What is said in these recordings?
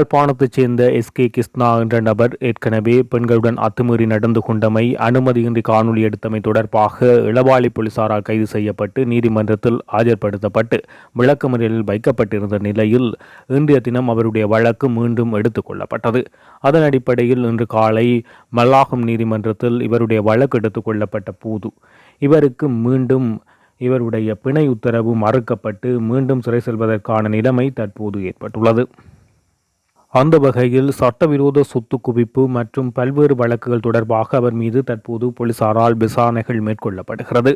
யாழ்ப்பாணத்தைச் சேர்ந்த S K Krishna என்ற நபர் ஏற்கனவே பெண்களுடன் அத்துமீறி நடந்து கொண்டமை அனுமதியின்றி காணொலி எடுத்தமை தொடர்பாக இளவாளி போலீசாரால் கைது செய்யப்பட்டு நீதிமன்றத்தில் ஆஜர்படுத்தப்பட்டு விளக்கமறியலில் வைக்கப்பட்டிருந்த நிலையில் இன்றைய தினம் அவருடைய வழக்கு மீண்டும் எடுத்துக்கொள்ளப்பட்டது அதன் அடிப்படையில் இன்று காலை மல்லாகம் நீதிமன்றத்தில் இவருடைய வழக்கு எடுத்துக்கொள்ளப்பட்ட போது இவருக்கு மீண்டும் இவருடைய பிணை உத்தரவு மறுக்கப்பட்டு மீண்டும் சிறை செல்வதற்கான நிலைமை தற்போது ஏற்பட்டுள்ளது. அந்த வகையில் சட்டவிரோத சொத்து குவிப்பு மற்றும் பல்வேறு வழக்குகள் தொடர்பாக அவர் மீது தற்போது போலீசாரால் விசாரணைகள் மேற்கொள்ளப்படுகிறது.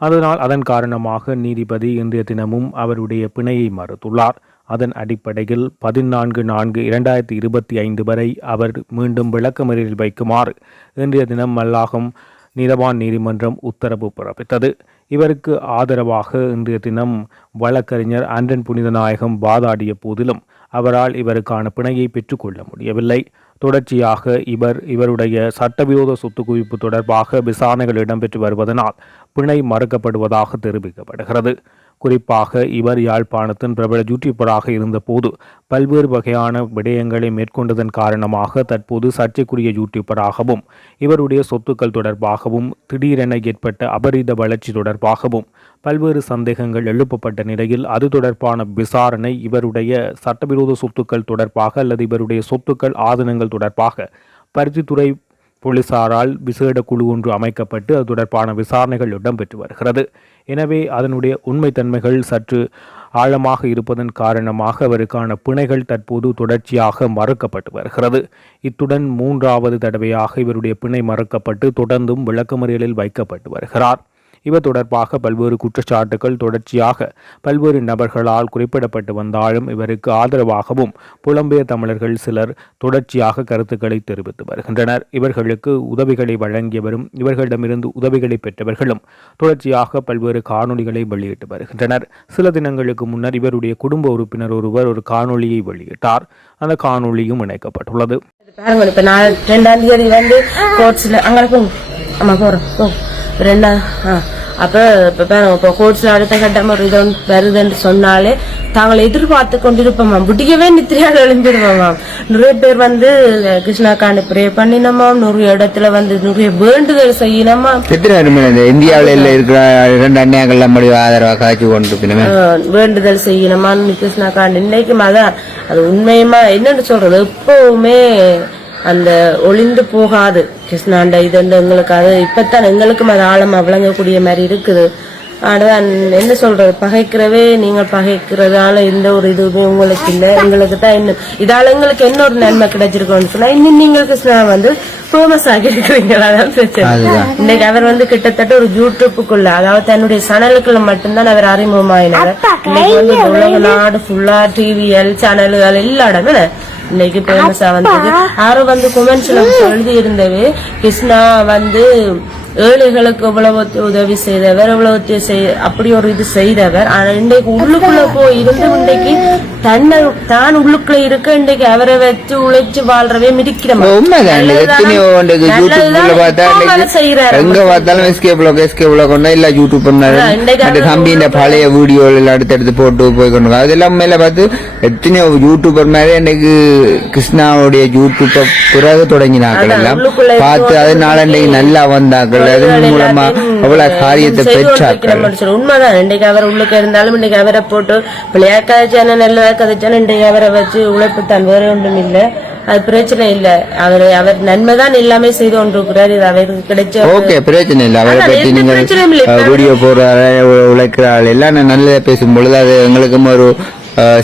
அதனால் அதன் காரணமாக நீதிபதி இன்றைய தினமும் அவருடைய பிணையை மறுத்துள்ளார். அதன் அடிப்படையில் பதினான்கு நான்கு இரண்டாயிரத்தி இருபத்தி ஐந்து வரை அவர் மீண்டும் விளக்கமறியலில் வைக்குமாறு இன்றைய தினம் மல்லாகம் நீதவான் நீதிமன்றம் உத்தரவு பிறப்பித்தது. இவருக்கு ஆதரவாக இன்றைய தினம் வழக்கறிஞர் அண்டன் புனிதநாயகம் வாதாடிய போதிலும் அவரால் இவருக்கான பிணையை பெற்றுக்கொள்ள முடியவில்லை. தொடர்ச்சியாக இவர் இவருடைய சட்டவிரோத சொத்து குவிப்பு தொடர்பாக விசாரணைகள் இடம்பெற்று வருவதனால் பிணை மறுக்கப்படுவதாக தெரிவிக்கப்படுகிறது. குறிப்பாக இவர் யாழ்ப்பாணத்தின் பிரபல ஜூட்டிப்பராக இருந்தபோது பல்வேறு வகையான விடயங்களை மேற்கொண்டதன் காரணமாக தற்போது சர்ச்சைக்குரிய யூடியூபராகவும் இவருடைய சொத்துக்கள் தொடர்பாகவும் திடீரென ஏற்பட்ட அபரித வளர்ச்சி தொடர்பாகவும் பல்வேறு சந்தேகங்கள் எழுப்பப்பட்ட நிலையில் அது தொடர்பான விசாரணை இவருடைய சட்டவிரோத சொத்துக்கள் தொடர்பாக அல்லது இவருடைய சொத்துக்கள் ஆதனங்கள் தொடர்பாக பருத்தித்துறை போலீசாரால் விசேட குழு ஒன்று அமைக்கப்பட்டு அது தொடர்பான விசாரணைகள் இடம்பெற்று வருகிறது. எனவே அதனுடைய உண்மைத்தன்மைகள் சற்று ஆழமாக இருப்பதன் காரணமாக அவருக்கான பிணைகள் தற்போது தொடர்ச்சியாக மறுக்கப்பட்டு வருகிறது. இத்துடன் மூன்றாவது தடவையாக இவருடைய பிணை மறுக்கப்பட்டு தொடர்ந்தும் விளக்கமறியலில் வைக்கப்பட்டு வருகிறார். இவர் தொடர்பாக பல்வேறு குற்றச்சாட்டுகள் தொடர்ச்சியாக பல்வேறு நபர்களால் குறிப்பிடப்பட்டு வந்தாலும் இவருக்கு ஆதரவாகவும் புலம்பெயர் தமிழர்கள் சிலர் தொடர்ச்சியாக கருத்துக்களை தெரிவித்து வருகின்றனர். இவர்களுக்கு உதவிகளை வழங்கியவரும் இவர்களிடமிருந்து உதவிகளை பெற்றவர்களும் தொடர்ச்சியாக பல்வேறு காணொளிகளை வெளியிட்டு வருகின்றனர். சில தினங்களுக்கு முன்னர் இவருடைய குடும்ப உறுப்பினர் ஒருவர் ஒரு காணொளியை வெளியிட்டார். அந்த காணொளியும் இணைக்கப்பட்டுள்ளது. பாருங்க இப்ப நான் ரெண்டாம் தேதி வந்து கோர்ட்ஸ்ல அங்க போங்க ஆமா போறோம். போ. ரெண்டா ஆ. அப்ப இப்ப இப்ப கோர்ட்ஸ்ல அடுத்த கட்டம் ஒரு இது வருதுன்னு சொன்னாலே தாங்கள் எதிர்பார்த்து கொண்டிருப்போமாம் விடியவே நித்திரையால் எழும்பிடுவோமாம் நிறைய பேர் வந்து கிருஷ்ணாக்காண்டி ப்ரே பண்ணினோமாம் நிறைய இடத்துல வந்து நிறைய வேண்டுதல் இந்த இந்தியாவில இருக்கிற ரெண்டு அந்நியங்கள்லாம் முடிவு ஆதரவாக காய்ச்சி ஆஹ் வேண்டுதல் செய்யணுமான்னு கிருஷ்ணாக்காண்ட் இன்னைக்கும் அதான் அது உண்மையுமா? என்னன்னு சொல்றது? எப்பவுமே அந்த ஒளிந்து போகாது. கிருஷ்ணாண்ட இது வந்து எங்களுக்கு அது இப்பத்தான் எங்களுக்கும் அது ஆழமா விளங்கக்கூடிய மாதிரி இருக்குது. ஆனாதான் என்ன சொல்றது பகைக்கிறவே நீங்க பகைக்கிறதால எந்த ஒரு இதுவுமே உங்களுக்கு இல்ல. எங்களுக்கு தான் இன்னும் இதால எங்களுக்கு என்ன ஒரு நன்மை கிடைச்சிருக்கோம்னு சொன்னா இன்னும் நீங்க கிருஷ்ணா வந்து ஃபேமஸ் ஆகி இருக்கிறீங்களா? அதான் பிரச்சனை. இன்னைக்கு அவர் வந்து கிட்டத்தட்ட ஒரு யூடியூப்புக்குள்ள அதாவது தன்னுடைய சனலுக்குள்ள மட்டும்தான் அவர் அறிமுகமாயினார். இன்னைக்கு வந்து உலக நாடு ஃபுல்லா டிவிஎல் சேனல்கள் எல்லா இடமே இன்னைக்கு பேமஸா வந்தது. யாரும் வந்து குமெண்ட்ஸ்ல சொல்லி இருந்தது கிருஷ்ணா வந்து ஏழைகளுக்கு இவ்வளவு உதவி செய்தவர் இவ்வளவு செய்- அப்படி ஒரு இது செய்தவர். ஆனா இன்றைக்கு உள்ளுக்குள்ள போய் இருந்து இன்றைக்கு தன்னை தான் உள்ளுக்குள்ள இருக்க இன்றைக்கு அவரை வச்சு உழைச்சு வாழ்றவே மிதிக்கிற உண்மைதான்? எத்தனையோ இன்றைக்கு யூடியூப்ல பார்த்தா இன்றைக்கு செய்யறாரு எங்க பார்த்தாலும் எஸ்கே பிளாக் எஸ்கே பிளாக் கொண்டா இல்ல யூடியூப் அந்த தம்பியின் பழைய வீடியோல எல்லாம் எடுத்து எடுத்து போட்டு போய் கொண்டு. அதெல்லாம் மேல பார்த்து எத்தனையோ யூடியூபர் மாதிரி இன்னைக்கு கிருஷ்ணாவுடைய யூடியூப்ப பிறகு தொடங்கினாக்கள் எல்லாம். பார்த்து அதனால இன்னைக்கு நல்லா வந்தாக்கள் அதன் மூலமா அவ்வளவு காரியத்தை பெற்றாக்கள் உண்மைதான். இன்றைக்கு அவர் உள்ளுக்கு இருந்தாலும் இன்றைக்கு அவரை போட்டு பிள்ளையா கதைச்சான நல்லதா கதைச்சான இன்றைக்கு அவரை வச்சு உழைப்பு தான் வேற ஒன்றும் இல்ல. அது பிரச்சனை இல்ல. அவர் அவர் நன்மைதான் எல்லாமே செய்து கொண்டிருக்கிறார். இது அவருக்கு கிடைச்ச ஓகே பிரச்சனை இல்லை. அவரை பற்றி நீங்கள் வீடியோ போடுறாரு உழைக்கிறாள் எல்லாம் நல்லதா பேசும் பொழுது அது எங்களுக்கும் ஒரு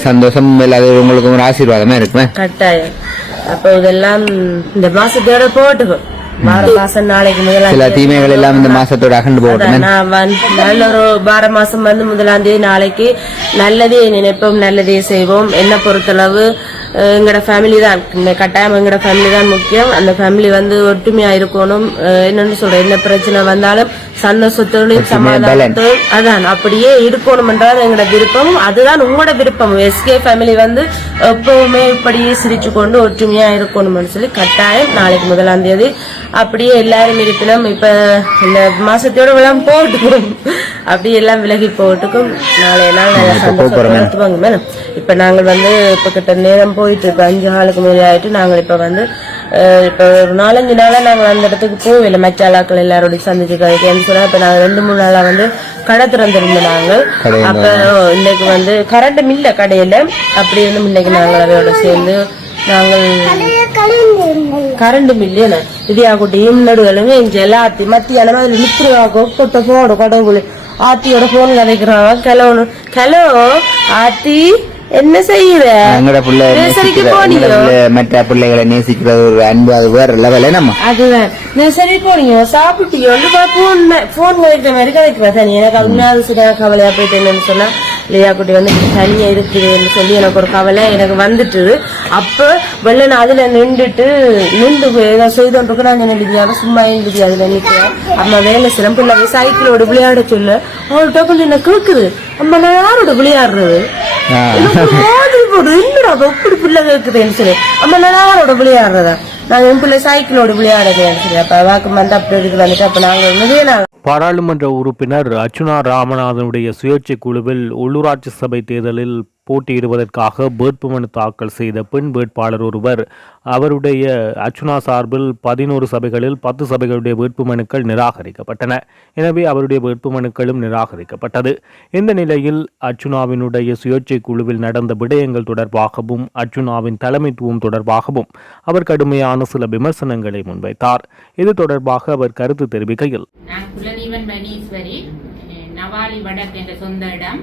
சந்தோஷம் இல்லை அது உங்களுக்கும் ஒரு ஆசீர்வாதமா இருக்குமே? கட்டாயம். அப்போ இதெல்லாம் இந்த மாசத்தோட போட்டுக்கும் வார மாசம் நாளைக்கு முதலாம் சில. தீமைகள் எல்லாம் இந்த மாசத்தோட அகண்டு வந்து நல்ல ஒரு வார மாசம் வந்து முதலாம் தேதி நாளைக்கு நல்லதே நினைப்போம் நல்லதே செய்வோம். என்ன பொறுத்தளவு அஹ், எங்கட ஃபேமிலி தான். கட்டாயம் எங்கட ஃபேமிலி தான் முக்கியம். அந்த ஃபேமிலி வந்து ஒற்றுமையா இருக்கணும். என்னன்னு சொல்றேன். என்ன பிரச்சனை வந்தாலும் சந்தோஷத்தோடையும் சமாதானத்தோடும் அதான் அப்படியே இருக்கணும்ன்றது எங்கட விருப்பம் அதுதான் உங்களோட விருப்பம் எஸ்கே ஃபேமிலி வந்து எப்பவுமே இப்படியே சிரிச்சு கொண்டு ஒற்றுமையா இருக்கணும்னு சொல்லி கட்டாயம் நாளைக்கு முதலாம் தேதி அப்படியே எல்லாரும் இருப்பினும் இப்ப இந்த மாசத்தோட எல்லாம் போட்டுக்கும் அப்படியே எல்லாம் விலகி போட்டுக்கும் நாளைய நாள் நல்லா மேடம். இப்ப நாங்கள் வந்து இப்ப கிட்ட நேரம் போயிட்டு இருக்கு. அஞ்சு நாளுக்கு மேலே ஆயிட்டு நாங்கள் இப்ப வந்து இப்ப ஒரு நாலஞ்சு நாளா நாங்கள் அந்த இடத்துக்கு போகல மச்சாளாக்கள் எல்லாரோடையும் சந்திச்சு கழிக்கன்னு சொன்னா இப்ப நாங்க ரெண்டு மூணு நாளா வந்து கடை திறந்திருந்தோம் நாங்கள். அப்ப இன்னைக்கு வந்து கரண்ட்டும் இல்ல கடையில. அப்படி இருந்தும் இன்னைக்கு நாங்கள் அதோட சேர்ந்து நாங்கள் கரண்ட் இல்லையே இடியாக்குட்டியும் நடுகளுமே இங்க எல்லாத்தி மத்தியானம் அதுல நிக்கிறவாக்கோ கொட்ட போடு கடவுள். ஆத்தியோட போன் கதைக்கிறாங்க கிளவனு கிளோ ஆத்தி என்ன செய்யற? எங்கட பிள்ளை போனியோ? பிள்ளை மற்ற பிள்ளைகளை நேசிக்கிறது ஒரு அன்பு அது வேற லெவல் நம்ம. அதுதான். நர்சரி போனீங்க சாப்பிட்டீங்க போன் போன் கதைக்கிற மாதிரி கதைக்கிற தனி. எனக்கு அது கவலையா போயிட்டு என்னன்னு சொன்னா லியா குட்டி வந்து இப்படி தனியா இருக்குதுன்னு சொல்லி எனக்கு ஒரு கவலை எனக்கு வந்துட்டு அப்ப வெள்ள நான் அதுல நின்றுட்டு நின்று ஏதோ செய்தோன்றிருக்கு நான் நின்றுடியாக சும்மா இருந்துச்சு அதுல நிக்கிறேன் அம்மா வேலை சிலம் பிள்ளை சைக்கிளோட விளையாட சொல்ல. அவள்கிட்ட கொஞ்சம் என்ன கேக்குது? அம்மா நான் யாரோட விளையாடுறது? மாதிரி போடுது என்னடா அவ எப்படி பிள்ளை கேக்குதுன்னு சொல்லி. அம்மா நான் யாரோட விளையாடுறதா? நான் என் பிள்ளை சைக்கிளோடு விளையாடுறேன்னு சொல்லி அப்ப வாக்கு வந்து அப்படி வந்துட்டு அப்ப நாங்க நிறைய நாள் பாராளுமன்ற உறுப்பினர் அர்ச்சுனா ராமநாதனுடைய சுயேட்சை குழுவில் உள்ளூராட்சி சபை தேர்தலில் போட்டியிடுவதற்காக வேட்புமனு தாக்கல் செய்த பெண் வேட்பாளர் ஒருவர் அவருடைய அர்ச்சுனா சார்பில் பதினோரு சபைகளில் பத்து சபைகளுடைய வேட்புமனுக்கள் நிராகரிக்கப்பட்டன எனவே அவருடைய வேட்புமனுக்களும் நிராகரிக்கப்பட்டது இந்த நிலையில் அர்ச்சுனாவினுடைய சுயேட்சை குழுவில் நடந்த விடயங்கள் தொடர்பாகவும் அர்ச்சுனாவின் தலைமைத்துவம் தொடர்பாகவும் அவர் கடுமையான சில விமர்சனங்களை முன்வைத்தார் இது தொடர்பாக அவர் கருத்து தெரிவிக்கையில் நவாலி வடக்கு என்ற சொந்த இடம்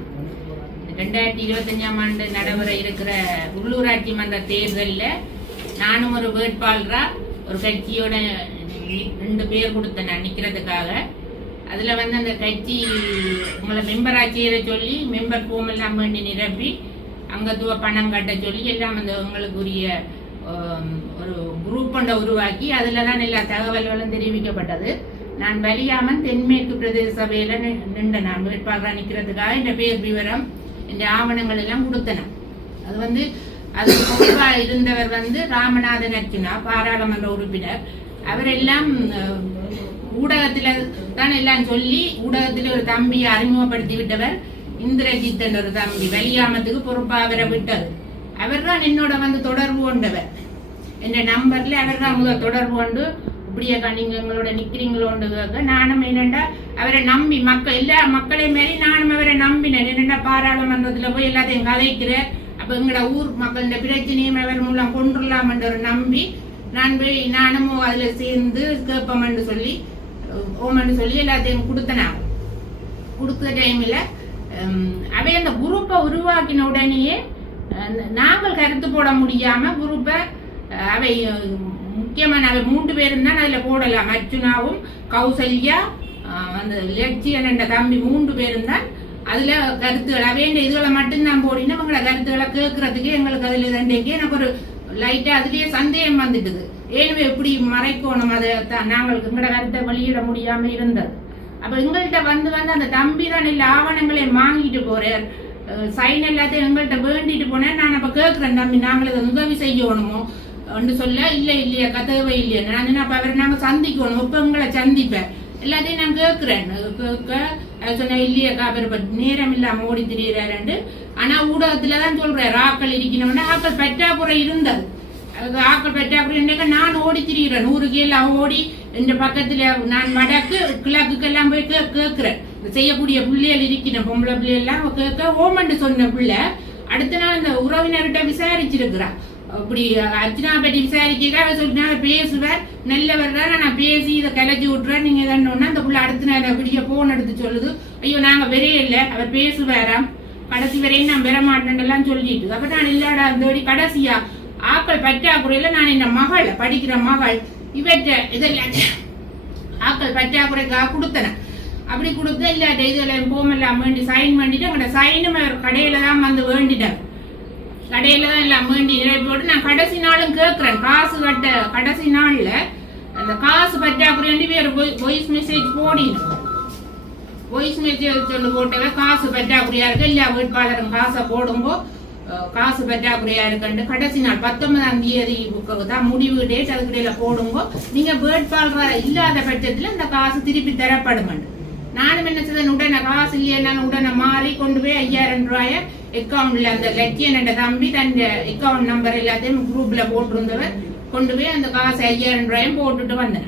ரெண்டாயிரத்தி இருபத்தஞ்சாம் ஆண்டு நடைபெற இருக்கிற உள்ளூராட்சி மன்ற தேர்தலில் நானும் ஒரு வேட்பாளராக ஒரு கட்சியோட ரெண்டு பேர் கொடுத்தேன் நான் அதில் வந்து அந்த கட்சி உங்களை மெம்பர் சொல்லி மெம்பர் ஃபார்ம் எல்லாம் வேண்டி நிரப்பி அங்கத்துவ பணம் கட்ட சொல்லி எல்லாம் அந்த உங்களுக்குரிய உரிய ஒரு குரூப் ஒன்றை உருவாக்கி அதில் தான் எல்லா தகவல்களும் தெரிவிக்கப்பட்டது. நான் வலியாமன் தென்மேற்கு பிரதேச சபையில் நி- நின்ற நான் வேட்பாளராக நிற்கிறதுக்காக இந்த பேர் விவரம் இந்த ஆவணங்கள் எல்லாம் கொடுத்தன. அது வந்து அது பொறுப்பா இருந்தவர் வந்து ராமநாதன் அர்ச்சுனா பாராளுமன்ற உறுப்பினர். அவரெல்லாம் ஊடகத்துல தான் எல்லாம் சொல்லி ஊடகத்துல ஒரு தம்பியை அறிமுகப்படுத்தி விட்டவர் இந்திரஜித் என்ற ஒரு தம்பி. வலியாமத்துக்கு பொறுப்பா அவரை விட்டது. அவர் தான் என்னோட வந்து தொடர்பு கொண்டவர். என்ற நம்பர்ல அவர் தான் முதல் தொடர்பு கொண்டு இப்படியே நீங்க எங்களோட நானும் என்னண்டா அவரை நம்பி மக்கள் எல்லா மக்களையும் மாரி நானும் அவரை நம்பி என்னென்ன பாராளுமன்றத்தில் போய் எல்லாத்தையும் கலைக்கிற அப்போ எங்களோட ஊர் மக்களோட பிரச்சனையும் அவர் மூலம் கொண்டுடலாம்ன்ற நம்பி நான் போய் நானும் அதில் சேர்ந்து கேட்போம்னு சொல்லி ஓமன்னு சொல்லி எல்லாத்தையும் கொடுத்தனாகும் கொடுத்த டைமில் அவை அந்த குரூப்பை உருவாக்கின உடனேயே நாங்கள் கருத்து போட முடியாமல் குரூப்பை அவை முக்கியமான அவை மூன்று பேரும் தான் அதில் போடலாம். அர்ஜுனாவும் கௌசல்யா அந்த லட்சியன் என்ற தம்பி மூன்று பேரும் தான் அதுல கருத்துக்கள். அவையண்ட இதுகளை மட்டும் தான் போடினா உங்களை கருத்துக்களை கேட்கறதுக்கு எங்களுக்கு அதுல ரெண்டேக்கு எனக்கு ஒரு லைட்டா அதுலயே சந்தேகம் வந்துட்டுது. ஏனுமே எப்படி மறைக்கணும் அதை த- நாங்கள் எங்களோட கருத்தை வெளியிட முடியாம இருந்தது. அப்ப எங்கள்கிட்ட வந்து வந்து அந்த தம்பி தான் இல்ல ஆவணங்களை வாங்கிட்டு போறார். சைன் எல்லாத்தையும் எங்கள்கிட்ட வேண்டிட்டு போனேன். நான் அப்ப கேட்கிறேன் தம்பி நாங்கள் இதை உதவி செய்யணுமோ? ஒன்று சொல்ல இல்ல இல்லையா கதவை இல்லையா நான் அப்ப அவரை நாங்க சந்திக்கணும். இப்ப உங்களை சந்திப்பேன். எல்லாத்தையும் நான் கேட்கிறேன். கேட்க சொன்ன இல்லையே அவர் பட் நேரம் இல்லாம ஓடி திரியிறாரு ஆனா ஊடகத்துலதான் சொல்றேன் ஆக்கள் இருக்கணும்னா ஆக்கள் பற்றாக்குறை இருந்தது. அது ஆக்கள் பற்றாக்குறை என்னக்கா நான் ஓடி திரிகிறேன் நூறு கீழே ஓடி இந்த பக்கத்துல நான் வடக்கு கிழக்குக்கெல்லாம் போய் கேட்கிறேன் செய்யக்கூடிய பிள்ளைகள் இருக்கிற பொம்பளை பிள்ளைகள் கேட்க ஓமண்டு சொன்ன பிள்ளை அடுத்த நாள் இந்த உறவினர்கிட்ட விசாரிச்சிருக்கிறான். அப்படி அர்ச்சனா பற்றி விசாரிக்கிறா அவர் சொல்லினா பேசுவார் நல்லவர் தான் நான் பேசி இதை கிளச்சி விட்டுறேன் நீங்க தானே அந்த புள்ள அடுத்த நாள் அப்படியே போன் எடுத்து சொல்லுது. ஐயோ நாங்க வெறையே இல்லை அவர் பேசுவாராம். கடைசி வரையும் நான் பெற மாட்டேன்லாம் சொல்லிட்டு அப்ப நான் இல்லாடா இந்த கடைசியா? ஆக்கள் பற்றாக்குறையில நான் என்ன மகள்? படிக்கிற மகள். இவற்ற இதெல்லாம் ஆக்கள் பற்றாக்குறைக்காக கொடுத்தன. அப்படி கொடுத்து இல்லாட்ட இதெல்லாம் போமெல்லாம் வேண்டி சைன் பண்ணிட்டு அங்கே சைனும் அவர் கடையில தான் வந்து வேண்டிட்டார். கடையில தான் எல்லாம் வேண்டி நிரப்பி போட்டு நான் கடைசி நாளும் கேட்குறேன் காசு கட்ட கடைசி நாள்ல அந்த காசு பற்றாக்குறை பேர் வாய்ஸ் மெசேஜ் போடினோம் வாய்ஸ் மெசேஜ் சொல்லி போட்டவ காசு பற்றாக்குறையா இருக்கு இல்லையா வேட்பாளரும் காசை போடும்போ காசு பற்றாக்குறையா இருக்குன்னு கடைசி நாள் பத்தொன்பதாம் தேதி தான் முடிவு டேட் அதுக்கிடையில போடுங்க நீங்க வேட்பாளர் இல்லாத பட்சத்துல இந்த காசு திருப்பி தரப்படுமெண்டு நானும் என்ன செய்தேன்? உடனே காசு இல்லையா உடனே மாறி கொண்டு போய் ஐயாயிரம் ரூபாயை அக்கௌண்ட்ல அந்த லட்சியன் என்ற தம்பி தன் அக்கௌண்ட் நம்பர் எல்லாத்தையும் குரூப்ல போட்டிருந்தவர் கொண்டு போய் அந்த காசு ஐயாயிரம் ரூபாயும் போட்டுட்டு வந்தேன்.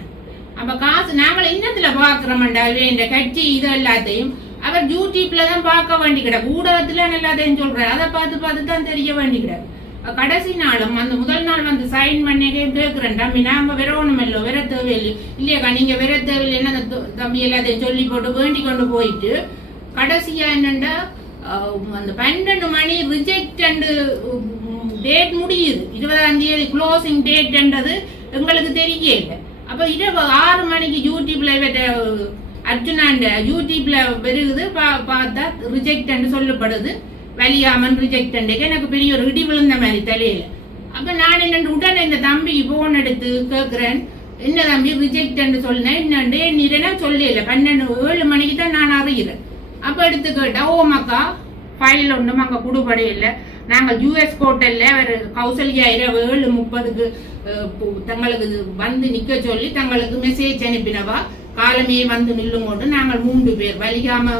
அப்ப காசு நாங்கள் இன்னத்துல பாக்குறோம்டா இந்த கட்சி இது எல்லாத்தையும். அவர் யூடியூப்ல தான் பார்க்க வேண்டி கிடக்கு ஊடகத்துல எல்லாத்தையும் சொல்றாரு அதை பார்த்து பார்த்து தான் தெரிய வேண்டி கிடக்கு கடைசி நாளும் அந்த முதல் நாள் வந்து சைன் பண்ணி கேட்கிறேன் தம்பி. நாம விரவணும் இல்லை விர தேவையில்லை இல்லையாக்கா நீங்க விர தேவையில்லைன்னு அந்த தம்பி எல்லாத்தையும் சொல்லி போட்டு வேண்டி கொண்டு போயிட்டு கடைசியா என்னண்டா அந்த பன்னெண்டு மணி ரிஜெக்ட் டேட் முடியுது. இருபதாம் தேதி க்ளோசிங் டேட்ன்றது எங்களுக்கு தெரியல. அப்போ இரவு ஆறு மணிக்கு யூடியூப்ல அர்ஜுனாண்ட யூடியூப்ல வருகுது பா- பார்த்தா ரிஜெக்ட் சொல்லப்படுது. வலியாமன் ரிஜெக்ட் எனக்கு பெரிய ஒரு இடி விழுந்த மாதிரி தலையில அப்போ நான் என்ன உடனே இந்த தம்பிக்கு போன் எடுத்து கேட்குறேன் என்ன தம்பி ரிஜெக்ட் சொன்னேன். டே நீரனா சொல்லல பன்னெண்டு ஏழு மணிக்கு தான் நான் அறிகிறேன் அப்ப எடுத்து கேட்டா ஓ மக்கா ஃபைல் ஒன்றும் அங்க குடுபடி இல்லை. நாங்கள் யூஎஸ் ஹோட்டலில் ஒரு கௌசல்யா இரவு ஏழு முப்பதுக்கு தங்களுக்கு வந்து நிக்க சொல்லி தங்களுக்கு மெசேஜ் அனுப்பினவா காலமே வந்து நில்லுங்கொண்டு நாங்கள் மூன்று பேர் வலிகாம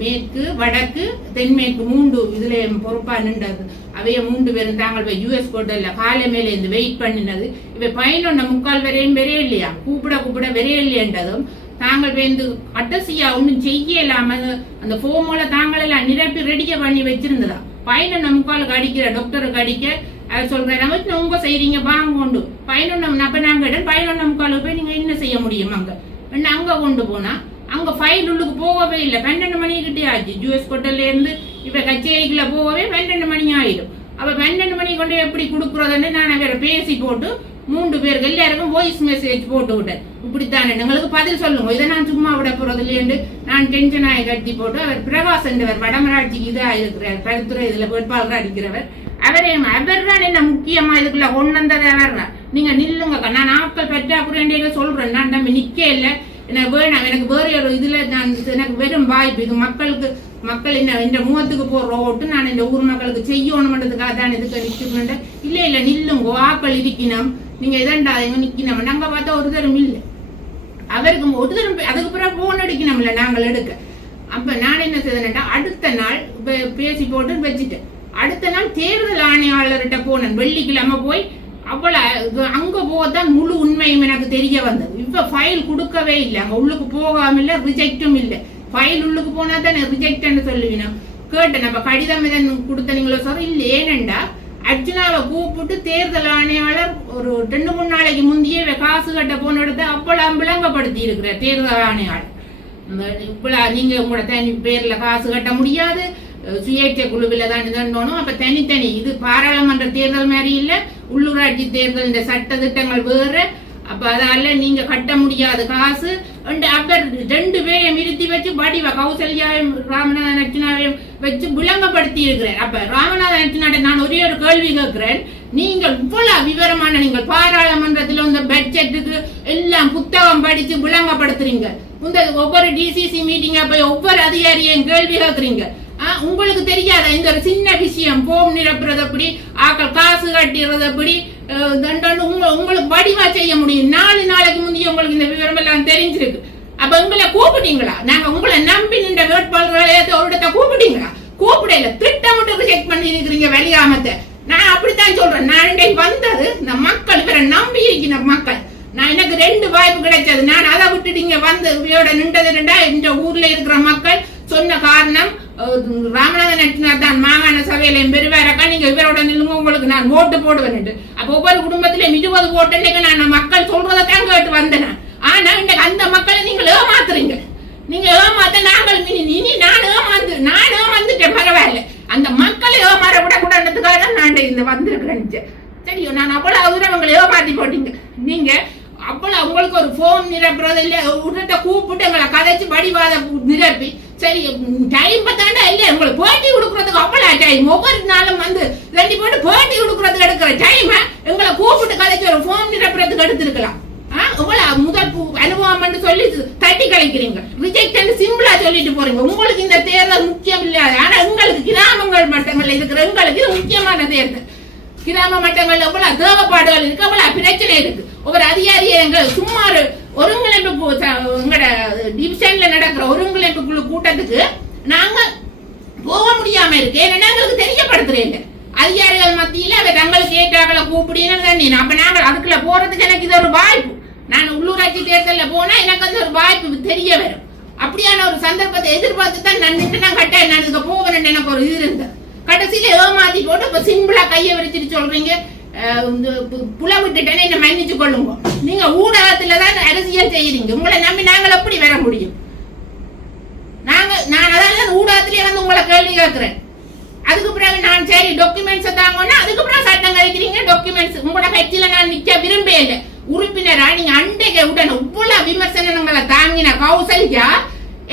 மேற்கு வடக்கு தென்மேற்கு மூன்று இதுல பொறுப்பா நின்றது. அவைய மூன்று பேரும் தாங்கள் போய் யூஎஸ் ஹோட்டல்ல காலை மேல இருந்து வெயிட் பண்ணினது. இவை பதினொன்று முக்கால் வரையும் வெறைய இல்லையா கூப்பிட கூப்பிட வெறைய இல்லையன்றதும் தாங்கள் வந்து அட்டசியா ஒன்றும் செய்யலாம அந்த ஃபோமோல தாங்கள் எல்லாம் நிரப்பி ரெடியா பண்ணி வச்சிருந்ததா? பதினொன்று முக்காலுக்கு அடிக்கிற டாக்டருக்கு அடிக்க அவர் சொல்றாரு "நம்ம உங்க செய்றீங்க வாங்க கொண்டு. பதினொன்று அப்ப நாங்க இடம் பதினொன்று முக்காலுக்கு போய் நீங்க என்ன செய்ய முடியும் அங்க? என்ன அங்க கொண்டு போனா? அங்க ஃபைல் உள்ளுக்கு போகவே இல்லை. பன்னெண்டு மணி கிட்டே ஆச்சு. ஜூஎஸ் கொட்டல்ல இருந்து இப்ப கச்சேரிக்குள்ள போகவே பன்னெண்டு மணி ஆயிடும். அப்ப பன்னெண்டு மணி கொண்டு எப்படி கொடுக்குறதுன்னு நான் வேற பேசி போட்டு மூன்று பேருக்கு எல்லாருக்கும் வாய்ஸ் மெசேஜ் போட்டு விட்டேன் இப்படித்தானே? எங்களுக்கு பதில் சொல்லுங்க. இதை நான் சும்மா விட போறது இல்லையென்று நான் டென்ஷன் ஆகி கட்டி போட்டு அவர் பிரகாஷ் என்றவர் வடமராட்சிக்கு இதாக இருக்கிறார். கருத்துறை இதுல வேட்பாளராக அடிக்கிறவர் அவரே அவர் தான் என்ன முக்கியமா இதுக்குள்ள கொண்டு வந்தது அவர் நீங்க நில்லுங்க நான் ஆட்கள் அப்படின்னு சொல்றேன். நான் நம்ம நிக்க இல்லை. எனக்கு வேணாம். எனக்கு வேற ஒரு இதுல நான் எனக்கு வெறும் வாய்ப்பு. இது மக்களுக்கு மக்கள் என்ன இந்த முகத்துக்கு போற ஓட்டு நான் இந்த ஊர் மக்களுக்கு செய்யணும்ன்றதுக்காக தான் இதுக்கு நிற்கணும் இல்ல இல்ல நில்லுங்க. ஆக்கள் இருக்கணும். நீங்க இதண்டாதீங்க நிக்கணும்? நாங்க பார்த்தா ஒரு தரம் இல்லை. அவருக்கு ஒரு தரம் அதுக்கு பிறகு போன் அடிக்கணும்ல நாங்கள் எடுக்க. அப்ப நான் என்ன செய்தேன்டா அடுத்த நாள் பேசி போட்டு வச்சுட்டேன். அடுத்த நாள் தேர்தல் ஆணையாளர்கிட்ட போனேன் வெள்ளிக்கிழமை போய். அவ்வளவு அங்க போதான் முழு உண்மையும் எனக்கு தெரிய வந்தது. இப்ப ஃபைல் கொடுக்கவே இல்லை அங்க உள்ளுக்கு போகாம இல்லை ரிஜெக்டும் இல்லை. ஃபைல் உள்ளுக்கு போனா தானே ரிஜெக்ட்னு சொல்லுவீங்க கேட்டேன் நம்ம கடிதம் இதன் கொடுத்தனீங்களோ சார் இல்லை ஏனண்டா அர்ஜுனாவை கூப்பிட்டு தேர்தல் ஆணையாளர் ஒரு ரெண்டு மூணு நாளைக்கு முந்தையே காசு கட்ட போன இடத்த அப்பளம் விளங்கப்படுத்தி இருக்கிற தேர்தல் ஆணையாளர். இப்பளா நீங்க உங்களோட தனி பேர்ல காசு கட்ட முடியாது. சுயேட்சை குழுவில் தான் இதன்னோனும் அப்ப தனித்தனி இது பாராளுமன்ற தேர்தல் மாதிரி இல்ல உள்ளூராட்சி தேர்தல் இந்த சட்ட திட்டங்கள் வேற. அப்ப அதால நீங்க கட்ட முடியாத காசு. அப்ப ரெண்டு பேரையும் நிறுத்தி வச்சு வடிவ கௌசல்யாவையும் ராமநாதன் அர்ச்சனாவையும் வச்சு விளங்கப்படுத்தி இருக்கிறேன் அப்ப ராமநாதன் நான் ஒரே ஒரு கேள்வி கேட்கிறேன். நீங்கள் இவ்வளவு விவரமான நீங்கள் பாராளுமன்றத்தில் இந்த பட்ஜெட்டுக்கு எல்லாம் புத்தகம் படிச்சு விளங்கப்படுத்துறீங்க. இந்த ஒவ்வொரு டிசிசி மீட்டிங் போய் ஒவ்வொரு அதிகாரியும் கேள்வி கேட்கறீங்க. ஆ, உங்களுக்கு தெரியாத? இந்த ஒரு சின்ன விஷயம் போம் நிரப்புறது எப்படி ஆக்கள் காசு கட்டிடுறது எப்படி உங்களுக்கு வடிவா செய்ய முடியும். நாலு நாளைக்கு முந்தைய உங்களுக்கு இந்த விவரம் எல்லாம் தெரிஞ்சிருக்கு. அப்ப உங்களை கூப்பிட்டீங்களா? நாங்க உங்களை நம்பி நின்ற வேட்பாளர்களை ஒரு கூப்பிட்டீங்களா? கூப்பிடல திட்டமிட்டு செக் பண்ணி இருக்கிறீங்க வெளியாமத்தை நான் அப்படித்தான் சொல்றேன். நான் இன்றைக்கு வந்தது இந்த மக்கள் இவரை நம்பி இருக்கிற மக்கள். நான் எனக்கு ரெண்டு வாய்ப்பு கிடைச்சது. நான் அதை விட்டுட்டீங்க வந்து இவரோட நின்றது ரெண்டா? இந்த ஊர்ல இருக்கிற மக்கள் சொன்ன காரணம் ராமநாதன் தான். மாகாண சபையில பெருவாரக்கா நீங்க இவரோட நில்லுங்க உங்களுக்கு நான் ஓட்டு போடுவேன் அப்ப ஒவ்வொரு குடும்பத்திலும் இருபது ஓட்டுன்னு நான் மக்கள் சொல்றதை தான் கேட்டு வந்தேன் ஆனா இன்னைக்கு அந்த மக்களை நீங்கள் ஏமாத்துறீங்க. நீங்க ஏமாத்த நாங்கள் இனி இனி நான் ஏமாந்து நான் ஏமாந்துட்டேன் பரவாயில்ல. அந்த மக்களை ஏமாற விடக்கூடாதுக்காக தான் நான் இந்த வந்திருக்கிறேன் சரியோ நான் அவ்வளவு தூரம் உங்களை ஏமாத்தி போட்டீங்க. நீங்க அவ்வளவு உங்களுக்கு ஒரு ஃபோன் நிரப்புறது இல்லை உடனே கூப்பிட்டு எங்களை கதைச்சு வடிவாத நிரப்பி சரி டைம் பார்த்தாண்டா இல்லையா உங்களுக்கு போட்டி கொடுக்கறதுக்கு அவ்வளோ டைம் ஒவ்வொரு நாளும் வந்து ரெண்டு போட்டு போட்டி கொடுக்கறதுக்கு எடுக்கிற டைம் எங்களை கூப்பிட்டு கதைச்சு ஒரு போன் நிரப்புறதுக்கு எடுத்துருக்கலாம். ஆ, முதல் அனுபவம் சொல்லி தட்டி கழிக்கிறீங்க ரிஜெக்ட் சிம்பிளா சொல்லிட்டு போறீங்க. உங்களுக்கு இந்த தேர்தல் முக்கியம் இல்லையாது ஆனா உங்களுக்கு கிராமங்கள் மட்டங்கள்ல இருக்கிற எங்களுக்கு இது முக்கியமான தேர்தல். கிராம மட்டங்கள்ல எவ்வளவு தேவைப்பாடுகள் இருக்கு அவ்வளவு பிரச்சனை இருக்கு. ஒவ்வொரு அதிகாரியை எங்கள் சும்மா ஒரு ஒருங்கிணைப்பு கு- டிவிஷன்ல நடக்கிற ஒருங்கிணைப்பு குழு கூட்டத்துக்கு நாங்க போக முடியாம இருக்கு. ஏன்னா எங்களுக்கு தெரியப்படுத்துறேன் அதிகாரிகள் மத்தியில அவ தங்களுக்கு ஏற்றாக்களை கூப்பிடுன்னு அப்ப நாங்க அதுக்குள்ள போறதுக்கு எனக்கு இது ஒரு வாய்ப்பு. நான் உள்ளூராட்சி தேர்தலில் போனா எனக்கு வந்து ஒரு வாய்ப்பு தெரிய வரும். அப்படியான ஒரு சந்தர்ப்பத்தை எதிர்பார்த்து தான் நான் நின்று நான் கட்ட நான் இதுக்கு போவேன் எனக்கு ஒரு இது இருந்தது கடைசியில ஏமாத்தி போட்டு இப்ப சிம்பிளா கையை விரிச்சிட்டு சொல்றீங்க. இந்த புல விட்டுட்டேன்னு என்ன மன்னிச்சு கொள்ளுங்க. நீங்க ஊடகத்துல தான் அரசியல் செய்யறீங்க உங்களை நம்பி நாங்கள் எப்படி வர முடியும்? நாங்க நான் அதான் ஊடகத்திலேயே வந்து உங்களை கேள்வி கேட்கிறேன். அதுக்கு பிறகு நான் சரி டாக்குமெண்ட்ஸ் தாங்கன்னா அதுக்கு பிறகு சட்டம் கழிக்கிறீங்க. டாக்குமெண்ட்ஸ் உங்களோட கட்சியில நான் நிக்க விரும்பவே இல்லை. உடனே இவ்வளவு விமர்சனங்களை தாங்கின கௌசல்யா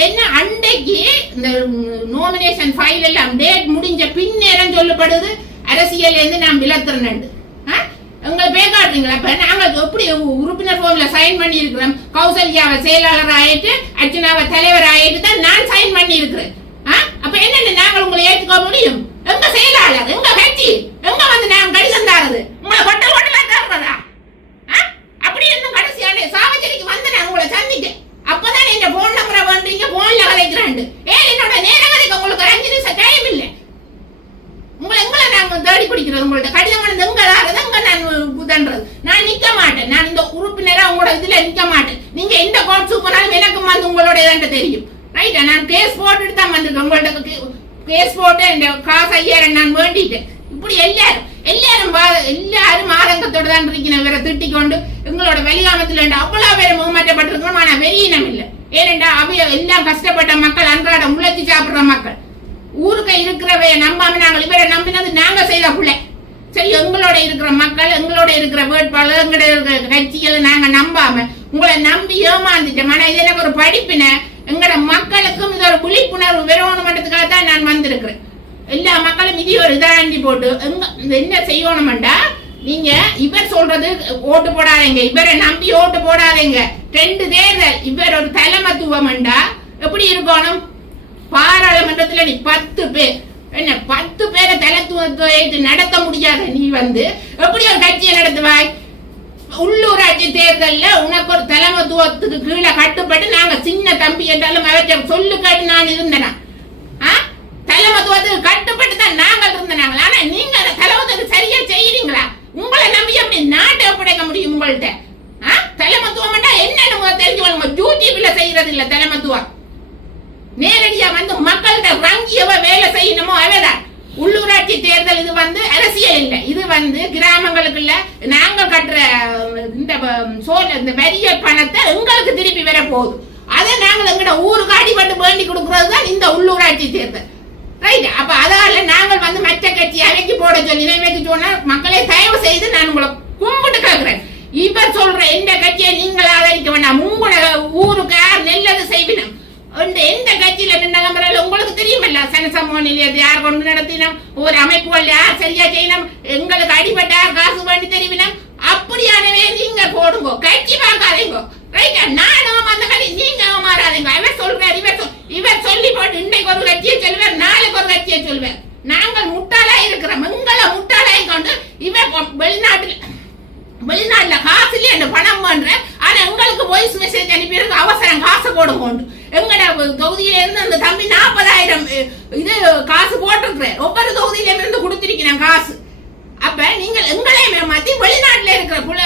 என்ன அண்டைக்கு இந்த நோமினேஷன் ஃபைல் எல்லாம் டேட் முடிஞ்ச பின்னேரம் சொல்லப்படுது அரசியல்ல இருந்து நான் விலத்துறேன் உங்களை பேக்காடுறீங்களா இப்ப நாங்க எப்படி உறுப்பினர் ஃபார்ம்ல சைன் பண்ணி இருக்கிறோம் கௌசல்யாவை செயலாளர் ஆயிட்டு அர்ச்சனாவை தலைவர் ஆயிட்டு தான் நான் சைன் பண்ணி இருக்கிறேன் அப்ப என்னென்ன நாங்கள் உங்களை ஏற்றுக்க முடியும்? எங்க செயலாளர் எங்க கட்சி எங்க வந்து நான் கடிதம் தாரது? உங்களை கொட்ட கொட்டல ஆ? அப்படி இன்னும் கடைசியான சாவச்சேரிக்கு வந்து நான் உங்களை சந்தித்தேன். அப்பதான் என் போன் நம்பரை பண்றீங்க போன்ல கலைக்கிறேன் ஏன் என்னோட நேர கதைக்கு உங்களுக்கு ஒரு அஞ்சு நிமிஷம் டைம் இல்லை. உங்களை எங்களை நாங்க தேடி பிடிக்கிறது உங்கள்ட்ட கடிதம் வந்து எங்க தாரது எங்க நான் புதன்றது. நான் நிக்க மாட்டேன். நான் இந்த உறுப்பினரா உங்களோட இதுல நிக்க மாட்டேன். நீங்க எந்த கோட் போனாலும் எனக்கும் வந்து உங்களோட இதாண்ட தெரியும் ரைட்டா நான் கேஸ் போட்டுட்டு தான் வந்திருக்கேன். உங்கள்ட்ட கேஸ் போட்டு இந்த காசு ஐயாயிரம் நான் வேண்டிட்டேன். இப்படி எல்லாரும் எல்லாரும் எல்லாரும் ஆதங்கத்தோட தான் இருக்கிற இவரை திட்டிக்கொண்டு எங்களோட வெளியாமத்துல அவ்வளவு பேர் முகமாற்றப்பட்டிருக்கிறோம் ஆனா வெளியினம் இல்லை. ஏனென்றா அவைய எல்லாம் கஷ்டப்பட்ட மக்கள் அன்றாட முளைச்சி சாப்பிடுற மக்கள். ஊருக்கு இருக்கிறவைய நம்பாம நாங்கள் இவரை நம்பினது நாங்க செய்த பிள்ளை சரி எங்களோட இருக்கிற மக்கள் எங்களோட இருக்கிற வேட்பாளர் எங்களோட இருக்கிற கட்சிகளை நாங்க நம்பாம உங்களை நம்பி ஏமாந்துட்டோம். ஆனா இது எனக்கு ஒரு படிப்பின. எங்களோட மக்களுக்கும் இது ஒரு விழிப்புணர்வு மட்டத்துக்காக தான் நான் வந்திருக்கிறேன். எல்லா மக்களும் இது ஒரு இதாண்டி போட்டு எங்க என்ன செய்யணும்டா? நீங்க இவர் சொல்றது ஓட்டு போடாதீங்க. இவரை நம்பி ஓட்டு போடாதீங்க. ரெண்டு தேர்தல் இவர் ஒரு தலைமத்துவம்டா எப்படி இருக்கணும்? பாராளுமன்றத்துல நீ பத்து பேர் என்ன பத்து பேரை தலைத்துவத்தை நடத்த முடியாத நீ வந்து எப்படி ஒரு கட்சியை நடத்துவாய்? உள்ளூராட்சி தேர்தலில் உனக்கு ஒரு தலைமத்துவத்துக்கு கீழே கட்டுப்பட்டு நாங்க சின்ன தம்பி என்றாலும் அவற்றை சொல்லு கேட்டு நான் இருந்தேனா? ஆ? தலைமத்துவத்துக்கு கட்டுப்பட்டு தான் நாங்கள் இருந்தனாங்களா? ஆனா நீங்க அந்த தலைமத்துக்கு சரியா செய்யறீங்களா? உங்களை நம்பி எப்படி நாட்டை ஒப்படைக்க முடியும் உங்கள்ட்ட? ஆ? தலைமத்துவம் என்னன்னு தெரிஞ்சு தெரிஞ்சுக்கணும். யூடியூப்ல செய்யறது இல்ல தலைமத்துவம். நேரடியா வந்து மக்கள்கிட்ட வங்கியவ வேலை செய்யணுமோ அவதான் உள்ளூராட்சி தேர்தல் இது வந்து அரசியல் இல்லை. இது வந்து கிராமங்களுக்குள்ள நாங்கள் கட்டுற இந்த சோழ இந்த வரிய பணத்தை எங்களுக்கு திருப்பி வர போகுது. அதை நாங்கள் எங்கட ஊருக்கு அடிபட்டு வேண்டி கொடுக்கறது தான் இந்த உள்ளூராட்சி தேர்தல். ரைட் அப்ப அதால நாங்கள் வந்து மற்ற கட்சி அவைக்கு போட சொல்லி இணைவைக்கு சொன்னா மக்களை தயவு செய்து நான் உங்களை கும்பிட்டு கேட்கிறேன் இவர் சொல்ற எந்த கட்சியை நீங்கள் ஆதரிக்க வேண்டாம். உங்களை ஊருக்கு நெல்லது நல்லது செய்வினம். இந்த எந்த கட்சியில நின்ற நம்பரில் உங்களுக்கு தெரியுமல்ல சனசமூக நிலையத்தை யார் கொண்டு நடத்தினோம்? ஒரு அமைப்புகள் யார் சரியா செய்யணும் எங்களுக்கு அடிபட்ட யார் காசு வேண்டி தெரிவினம்? அப்படியானவே நீங்க போடுங்க. கட்சி பார்க்காதீங்க. ரைட்டா நானும் அந்த கட்சி. நீங்க மாறாதீங்க. இவர் சொல்றாரு இவர் இவர் சொல்லி போட்டு இன்னைக்கு ஒரு கட்சியை சொல்லுவார் நாலு நாங்கள் முட்டாளா இருக்கிறோம் எங்களை முட்டாளாய் கொண்டு இவன் வெளிநாட்டில் வெளிநாட்டுல காசு இல்லையே பணம் பண்ற ஆனா எங்களுக்கு வாய்ஸ் மெசேஜ் அனுப்பியிருக்கு அவசரம் காசு போடுங்க எங்கட தொகுதியில இருந்து அந்த தம்பி நாற்பதாயிரம் இது காசு போட்டிருக்கிறேன். ஒவ்வொரு தொகுதியில இருந்து கொடுத்திருக்கிறேன் காசு. அப்ப நீங்கள் எங்களையும் ஏமாத்தி வெளிநாட்டுல இருக்கிற புல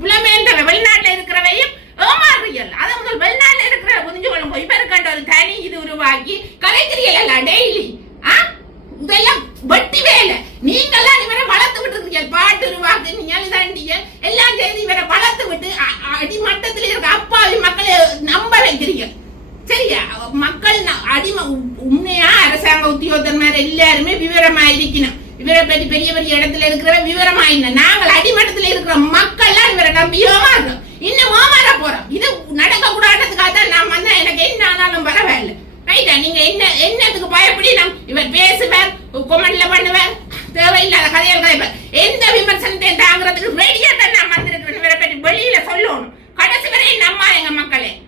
புலமேன்ற வெளிநாட்டுல இருக்கிறவையும் ஏமாறுறீர்கள் அதை முதல் வெளிநாட்டுல இருக்கிற புரிஞ்சு கொள்ளுங்க இவருக்காண்ட ஒரு தனி இது உருவாக்கி கலைக்கிறீர்கள் டெய்லி ஆ? இதெல்லாம் வெட்டி வேலை. நீங்கெல்லாம் இவரை வளர்த்து விட்டுருக்கீங்க. பாட்டு உருவாக்கு நீங்க எழுதாண்டிய எல்லாம் செய்து இவரை வளர்த்து விட்டு அடிமட்டத்தில் இருக்க அப்பாவி மக்களை நம்ப வைக்கிறீங்க. சரியா? மக்கள் அடிமை அடிம உண்மையா அரசாங்க உத்தியோகத்தன்மார் எல்லாருமே விவரமா இருக்கணும் இவரை பற்றி பெரிய பெரிய இடத்துல இருக்கிற விவரமா இல்லை நாங்கள் அடிமட்டத்தில் இருக்கிற மக்கள்லாம் இவரை நம்பி ஏமாறுறோம் இன்னும் ஏமாற போறோம். இது நடக்க கூடாதுக்காக தான் நான் வந்தேன். எனக்கு என்ன ஆனாலும் பரவாயில்லை. ரைட்டா நீங்க என்ன என்னத்துக்கு பயப்படி நம் இவர் பேசுவார் கொமெண்ட்ல பண்ணுவார் தேவையில்லாத கதையால் கதைப்பார். எந்த விமர்சனத்தையும் தாங்கிறதுக்கு ரெடியா தான் நான் வந்திருக்கிறேன் இவரை பற்றி வெளியில சொல்லணும். கடைசி வரை நம்ம எங்க மக்களே.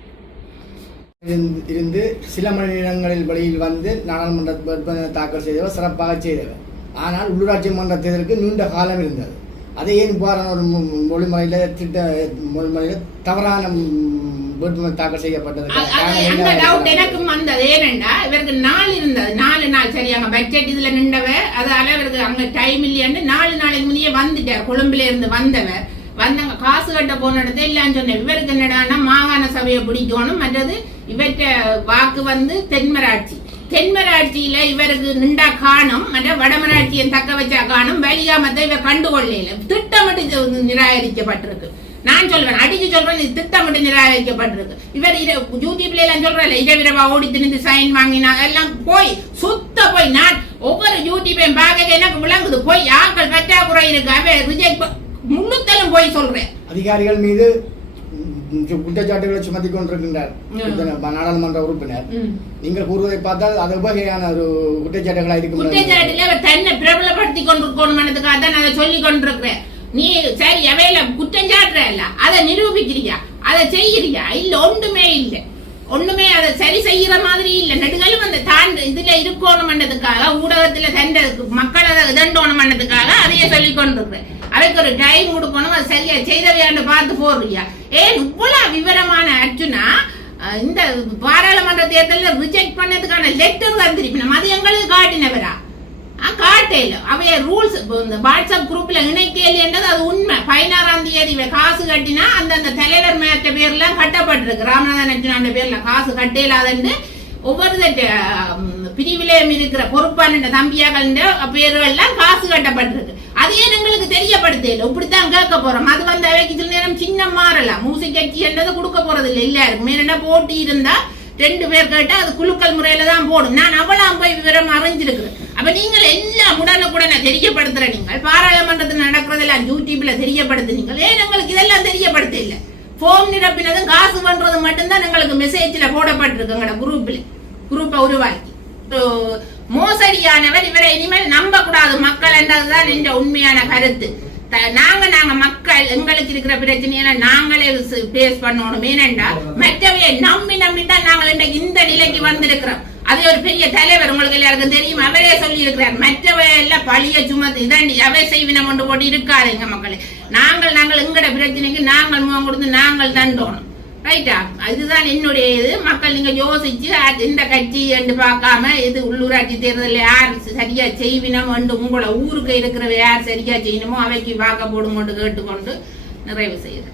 இருந்து- இருந்து சில மணி நேரங்களில் வழியில் வந்து நாடாளுமன்ற தாக்கல் செய்தவர் சிறப்பாக செய்தவர். ஆனால் உள்ளூராட்சி மன்ற தேர்தலுக்கு நீண்ட காலம் இருந்தது. அதை ஏன் இவ்வாறான ஒரு மொழிமுறையில் திட்ட மொழிமுறையில் தவறான வேட்புமனு தாக்கல் செய்யப்பட்டது எனக்கும் வந்தது. ஏனென்றா இவருக்கு நாள் இருந்தது. நாலு நாள் சரி அங்க பட்ஜெட் இதுல நின்றவர் அதால இவருக்கு அங்க டைம் இல்லையான்னு நாலு நாளைக்கு முன்னே வந்துட்டார். கொழும்புல இருந்து வந்தவர். வந்தாங்க காசு கட்ட போன இல்லைன்னு சொன்னேன். இவருக்கு என்னடான்னா மாகாண சபையை பிடிக்கணும். மற்றது இவற்ற வாக்கு வந்து தென்மராட்சி. தென்மராட்சியில இவருக்கு நின்றா காணும். மற்ற வடமராட்சியை தக்க வச்சா காணும். வெளியாமத்தை இவர் கண்டுகொள்ளல. திட்டமிட்டு இது நிராகரிக்கப்பட்டிருக்கு. நான் சொல்வேன் அடிச்சு சொல்றேன் இது திட்டமிட்டு நிராகரிக்கப்பட்டிருக்கு. இவர் இத யூடியூப்ல எல்லாம் சொல்றல இரவிரவா ஓடி திணிந்து சைன் வாங்கினா எல்லாம் போய் சுத்த போய். நான் ஒவ்வொரு யூடியூபையும் பார்க்க எனக்கு விளங்குது. போய் ஆட்கள் பற்றாக்குறை இருக்கு? அவ ரிஜெக்ட் முன்னுத்தலும் போய் சொல்றேன். அதிகாரிகள் மீது குற்றச்சாட்டுகளை சுமத்தி கொண்டிருக்கின்றார். நாடாளுமன்ற உறுப்பினர். நீங்கள் கூறுவதை பார்த்தால் அது உபகையான ஒரு குற்றச்சாட்டுகளாக இருக்கும். குற்றச்சாட்டுல தன்னை பிரபலப்படுத்தி கொண்டிருக்கணும்ன்றதுக்காக தான் நான் அதை சொல்லி கொண்டிருக்கிறேன். நீ சரி அவையில குற்றம் சாட்டுற இல்ல அதை நிரூபிக்கிறியா? அதை செய்யறியா இல்ல ஒன்றுமே இல்ல. ஒண்ணுமே அதை சரி செய்யற மாதிரி இல்ல. நெடுகளும் அந்த தாண்ட இதுல இருக்கணும்ன்றதுக்காக ஊடகத்துல தண்ட மக்களை இதண்டோணும் பண்ணதுக்காக அதையே சொல்லி கொண்டிருக்கிறேன். அதுக்கு ஒரு டைம் கொடுக்கணும். அது சரியா செய்தவையான்னு பார்த்து போடுறியா? ஏன் இவ்வளவு விவரமான அர்ஜுனா இந்த பாராளுமன்ற தேர்தலில் ரிஜெக்ட் பண்ணதுக்கான லெட்டர் தான் அது எங்களுக்கு காட்டினவரா? காட்டையில அவைய ரூல்ஸ் இந்த வாட்ஸ்அப் குரூப்ல இணைக்கலைன்றது அது உண்மை. பதினாறாம் தேதி காசு கட்டினா அந்தந்த தலைவர் மேட்ட பேர்லாம் கட்டப்பட்டிருக்கு. ராமநாதன் அர்ஜுனாண்ட பேர்ல காசு கட்டையிலாதன்னு ஒவ்வொரு பிரிவிலையும் இருக்கிற பொறுப்பான தம்பியாக பேர்கள்லாம் காசு கட்டப்பட்டிருக்கு. அதையே எங்களுக்கு தெரியப்படுத்தல? இப்படித்தான் கேட்க போறோம். அது வந்து அவைக்கு சில நேரம் சின்ன மாறலாம். மூசி கட்சி என்றது கொடுக்க போறது இல்லை எல்லாருக்குமே என்ன போட்டி இருந்தா ரெண்டு பேர் கேட்டா அது குலுக்கல் முறையில தான் போடும். நான் அவளாம் போய் விவரம் அறிஞ்சிருக்கிறேன். அப்ப நீங்கள் எல்லாம் உடனுக்குடனே தெரியப்படுத்துற நீங்கள். பாராளுமன்றத்தில் நடக்கிறதெல்லாம் யூடியூப்ல தெரியப்படுத்துனீங்க ஏன் எங்களுக்கு இதெல்லாம் தெரியப்படுத்த இல்லை ஃபோம் நிரப்பினதும் காசு பண்றது மட்டும்தான் எங்களுக்கு மெசேஜ்ல போடப்பட்டிருக்கு எங்களோட குரூப்ல குரூப்பை உருவாக்கி. மோசடியானவர் இவரை இனிமேல் நம்ப கூடாது மக்கள் என்றதுதான் என்ற உண்மையான கருத்து. நாங்க நாங்க மக்கள் எங்களுக்கு இருக்கிற பிரச்சனையில நாங்களே பேஸ் பண்ணணும். ஏனென்றா மற்றவையை நம்பி நம்பி தான் நாங்கள் இந்த நிலைக்கு வந்திருக்கிறோம். அது ஒரு பெரிய தலைவர் உங்களுக்கு எல்லாருக்கும் தெரியும். அவரே சொல்லி இருக்கிறார் மற்றவை எல்லாம் பழிய சுமத்து இதாண்டி அவை செய்வினம் கொண்டு போட்டு இருக்காதுங்க மக்களே. நாங்கள் நாங்கள் எங்கட பிரச்சனைக்கு நாங்கள் முகம் கொடுத்து நாங்கள் தண்டோணும் ரைட்டா அதுதான் என்னுடைய இது மக்கள் நீங்க யோசிச்சு அது இந்த கட்சி என்று பார்க்காம இது உள்ளூராட்சி தேர்தலில் யார் சரியா செய்வினம் என்று உங்களை ஊருக்கு இருக்கிறவ யார் சரியா செய்யணுமோ அவைக்கு வாக்க போடுங்கொண்டு கேட்டுக்கொண்டு நிறைவு செய்யுது